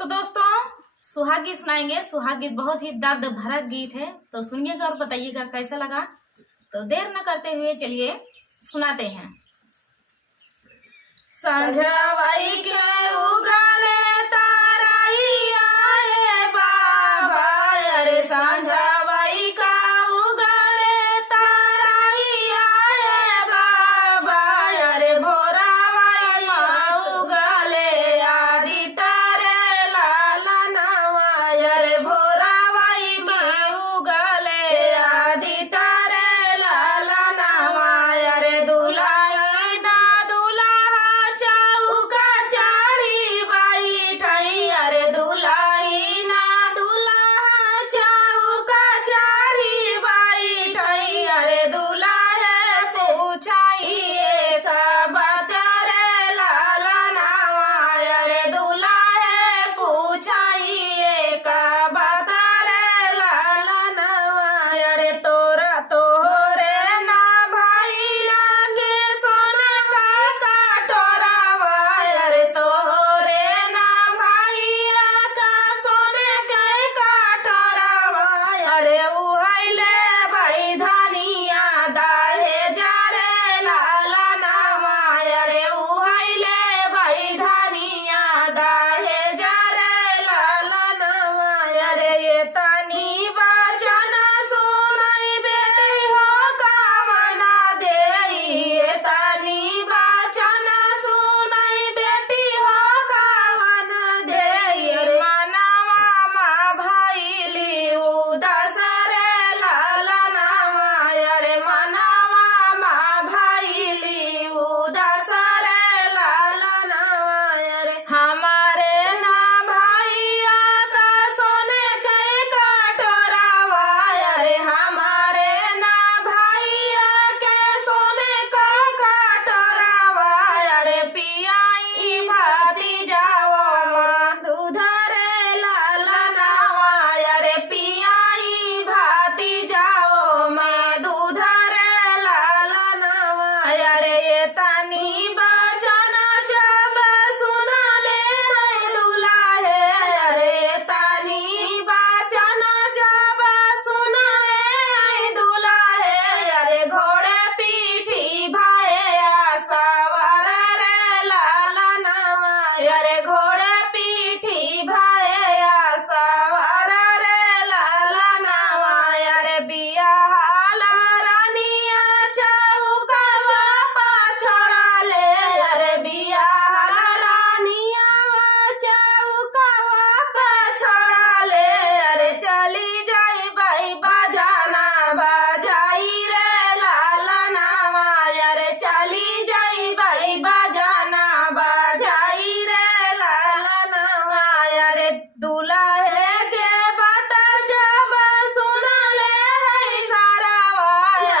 तो दोस्तों सुहाग गीत सुनाएंगे। सुहाग गीत बहुत ही दर्द भरा गीत है, तो सुनिएगा और बताइएगा कैसा लगा। तो देर न करते हुए चलिए सुनाते हैं। संझवाई के उगाले ताराई आए बाबा, अरे संझवाई का उगाले ताराई आए बाबा, अरे भोरावाई उगाले आदि तारे लाला नवा, अरे भोरावाई में उगाले आदि तारे लाला नवा, अरे दुलाई ना दुल्हा चौका चाड़ी बाई ठई, अरे दुलाई ना दुल्हा चौका चाड़ी बाई ठई, अरे दुल्हे पूछाई एक बात रे लाला नवा, अरे दुल्हे पूछाई एक बात रे लाला नवा, अरे तोरा तोहरे ना भाई लागे सोना का कटोरावा, अरे तोहरे ना भाई का सोने का कटोरावा, अरे उहैले भाई धनिया दाहे जरे लाला नवा, अरे उहैले भाई धनिया दाहे जरे लाला नवा, अरे ये तनी वचन सुनाई बेटी हो कामना देई, ये तनी वचन सुनाई बेटी हो कामना देई, अरे मनवा मा भइली उदास रे लाला नवा, अरे मनवा मा भइली उदास रे लाला नवा, अरे हमारे ना भैया का सोने के कटोरावा, अरे हमारे ना भैया के सोने का कटोरावा, अरे पियाई भाती जाओ माँ दूध रे लाला नवा, अरे पियाई भाती जाओ माँ दूध रे लाला नवा, अरे ये तनी बचन सब सुना ले दुल्हे, अरे ये तनी बचन सब सुना ले दुल्हे, अरे घोड़े पीठी भाए सवार रे लाला नवा, अरे घोड़े पीठी भाए सवार रे लाला नवा, अरे बियाहाला रानिया चौका चापा छोड़ा ले, अरे बियाहाला रानिया चौका वापा छोड़ा ले, अरे चली जाई बाई बजाना बजाई रे लाला नवा, अरे चली जाई बाई बजाना बजाई रे लाला नवा, अरे दुल्हे के बात सब सुना ले है सारावा,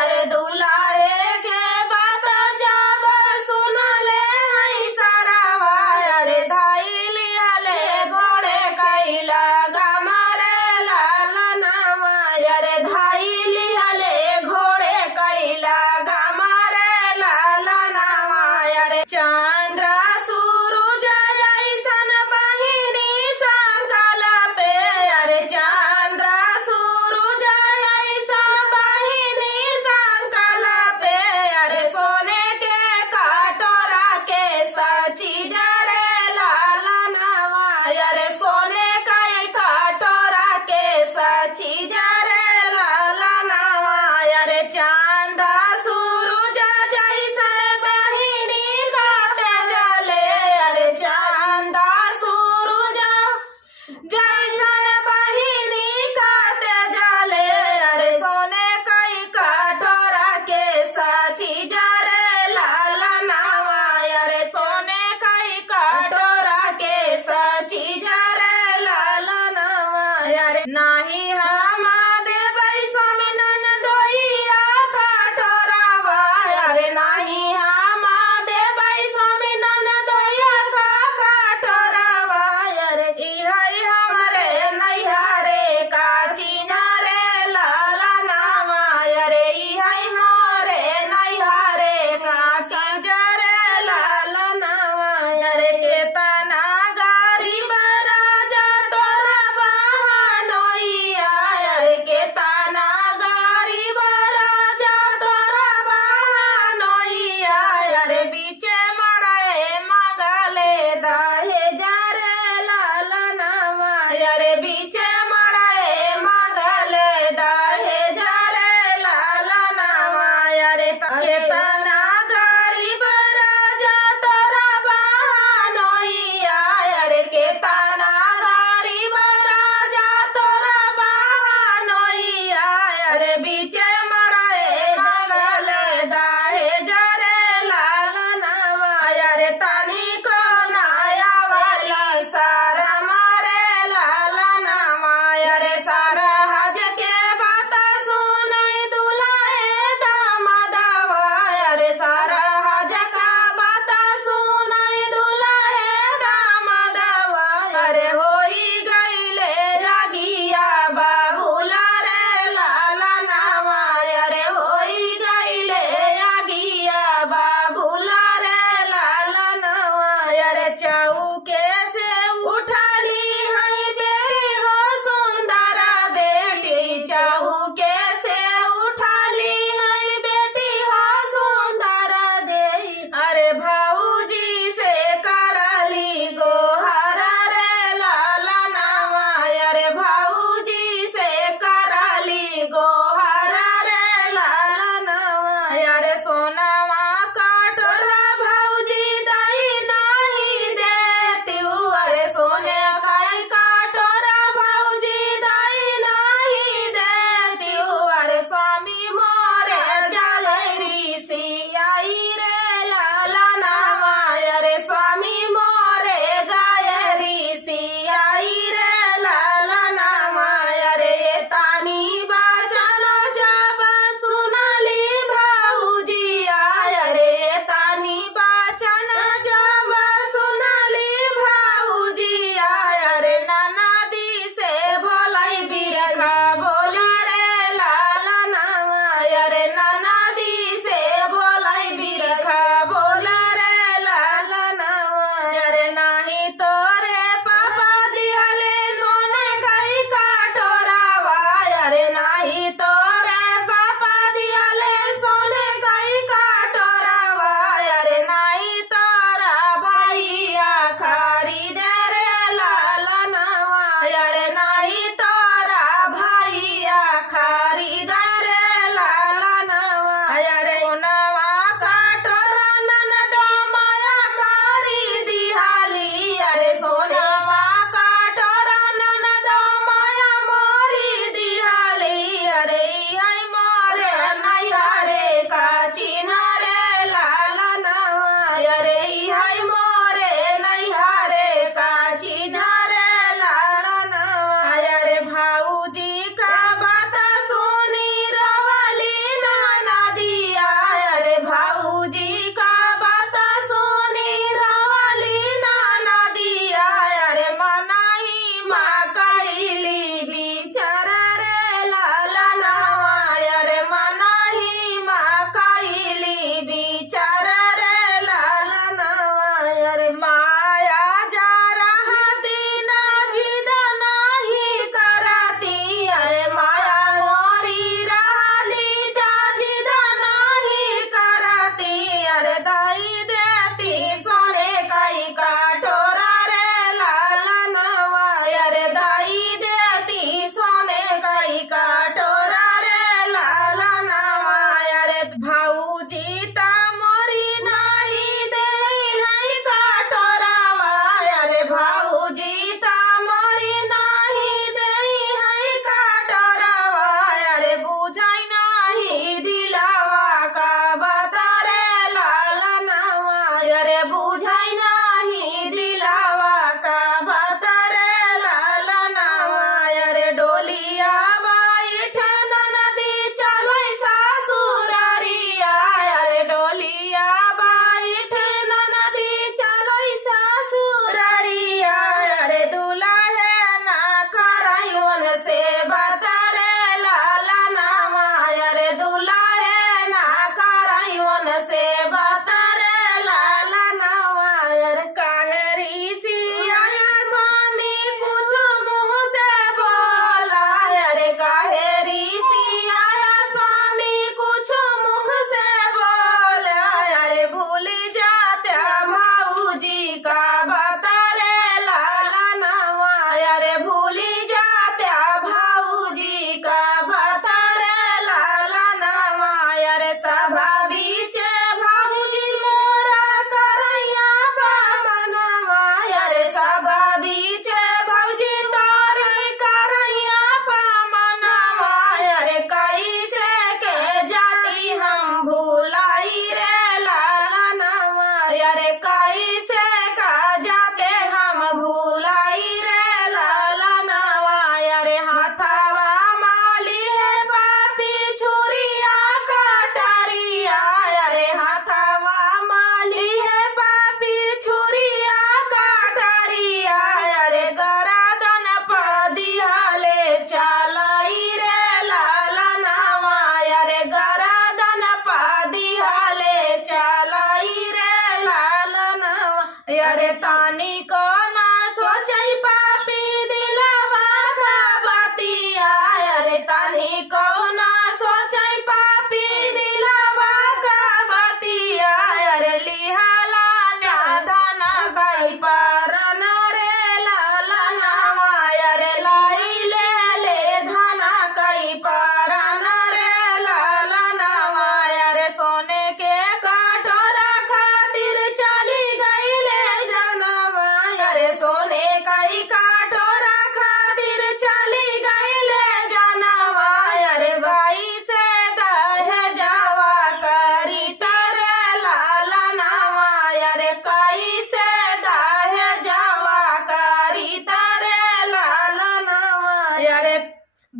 अरे दुल्हे के बात जब सुना ले है सारावा, अरे धाई लिया ले घोड़े कैला गमारे लाला नवा, अरे धाई लिया ले घोड़े कैला गमारे लाला नवा, अरे चंद्र सूरज ऐसन बहिनी संकल पे, अरे चंद्र सूरज ऐसन बहिनी संकल पे, अरे सोने के कटोरा के सची जरे लाला नवा, अरे सोने का कटोरा के सची जरे लाला नवा, अरे चांद सूरज जैसे बहिनी गाते जले, अरे चांद सूरज जैसे बहिनी गाते जले, अरे सोने का कटोरा के सची जरे लाला नवा, अरे सोने का कटोरा के सची जरे लाला नवा, अरे नाही हम देबै स्वामी नंदोइया कटोरावा, अरे नाही हम देबै स्वामी नंदोइया का कटोरावा, अरे इहै हमरे नैहरे का चीना रे लाला नवा, अरे इहै हमरे नैहरे का चीज रे लाला नवा, अरे केतना गरीब राजा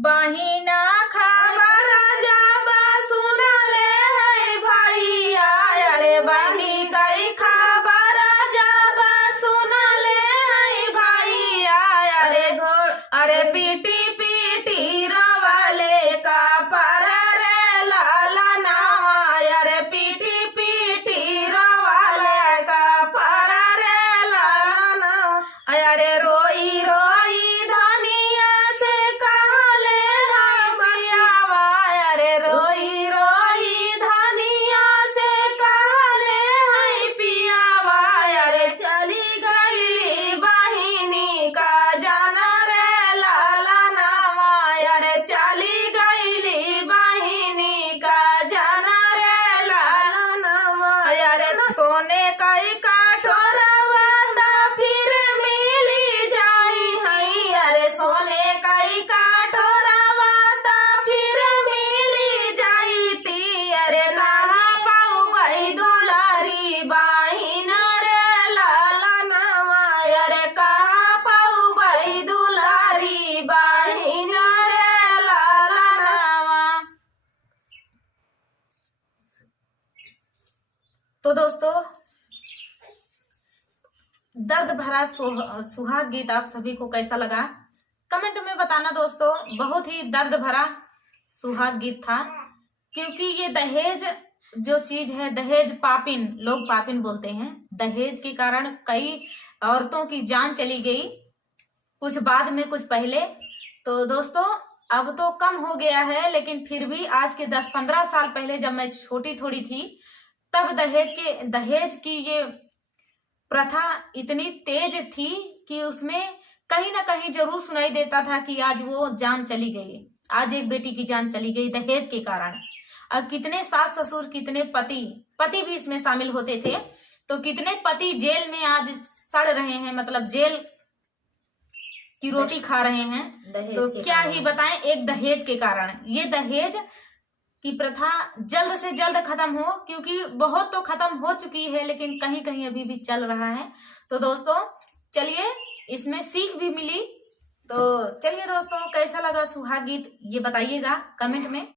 बहिना खबर जाबा सुनले है भैया, अरे बहिनी कई खबर जाबा सुनले है भैया, अरे पीटी पीटी रवाले का पर रे लाला नावा, अरे पीटी पीटी रवाले का पर रे लाला नावा, अरे रोई रोई धनिया से कहले है पियावा, अरे रोई रोई धनिया से कहले है पियावा, अरे चली गईली बहिनी का जाना रे लाला नावा, अरे चली गईली बहिनी का जाना रे लाला नावा, अरे सोने कई काठोरवा फिर मिली जाई है, अरे सोने कई काठोरवा फिर मिली जाई ती, अरे कहाँ पाऊ भाई दुलारी बहिन रे लाला नावा, अरे कहाँ पाऊ भाई दुलारी बहिन रे लाला नावा। तो दोस्तों, दर्द भरा सुहाग गीत आप सभी को कैसा लगा कमेंट में बताना दोस्तों। बहुत ही दर्द भरा सुहाग गीत था, क्योंकि ये दहेज जो चीज है, दहेज पापिन, लोग पापिन बोलते हैं। दहेज के कारण कई औरतों की जान चली गई, कुछ बाद में कुछ पहले। तो दोस्तों, अब तो कम हो गया है, लेकिन फिर भी आज के 10-15 साल पहले जब मैं छोटी थोड़ी थी, तब दहेज की ये प्रथा इतनी तेज थी कि उसमें कहीं ना कहीं जरूर सुनाई देता था कि आज वो जान चली गई, आज एक बेटी की जान चली गई दहेज के कारण। और कितने सास ससुर, कितने पति भी इसमें शामिल होते थे। तो कितने पति जेल में आज सड़ रहे हैं, मतलब जेल की रोटी खा रहे हैं। तो क्या ही बताएं, एक दहेज के कारण। ये दहेज की प्रथा जल्द से जल्द खत्म हो, क्योंकि बहुत तो खत्म हो चुकी है, लेकिन कहीं कहीं अभी भी चल रहा है। तो दोस्तों चलिए, इसमें सीख भी मिली। तो चलिए दोस्तों, कैसा लगा सुहाग गीत ये बताइएगा कमेंट में।